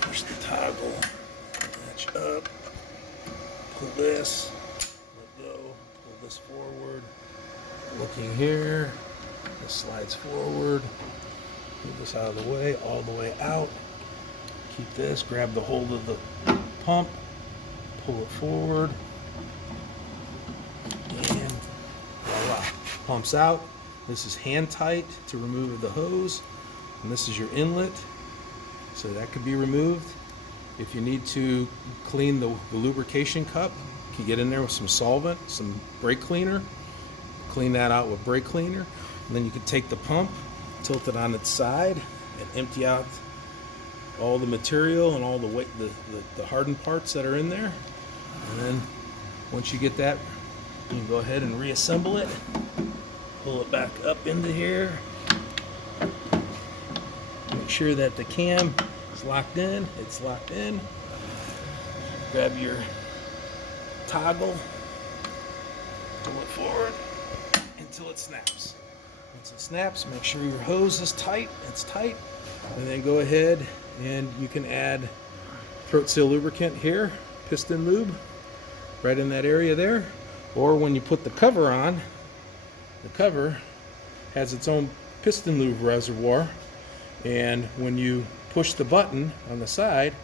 Push the toggle, latch up, pull this, let go, pull this forward. Looking here, this slides forward. Move this out of the way, all the way out. Keep this, grab the hold of the pump, pull it forward, and voila, pumps out. This is hand tight to remove the hose, and this is your inlet, so that could be removed. If you need to clean the lubrication cup, you can get in there with some solvent, some brake cleaner, clean that out with brake cleaner, and then you can take the pump, tilt it on its side, and empty out all the material and all the weight, the hardened parts that are in there. And then once you get that, you can go ahead and reassemble it. Pull it back up into here. Make sure that the cam is locked in. It's locked in. Grab your toggle, pull it forward until it snaps. Once it snaps, make sure your hose is tight. It's tight. And then go ahead and you can add throat seal lubricant here, piston lube, right in that area there. Or when you put the cover on, the cover has its own piston lube reservoir, and when you push the button on the side,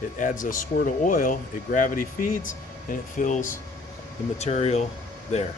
it adds a squirt of oil, it gravity feeds, and it fills the material there.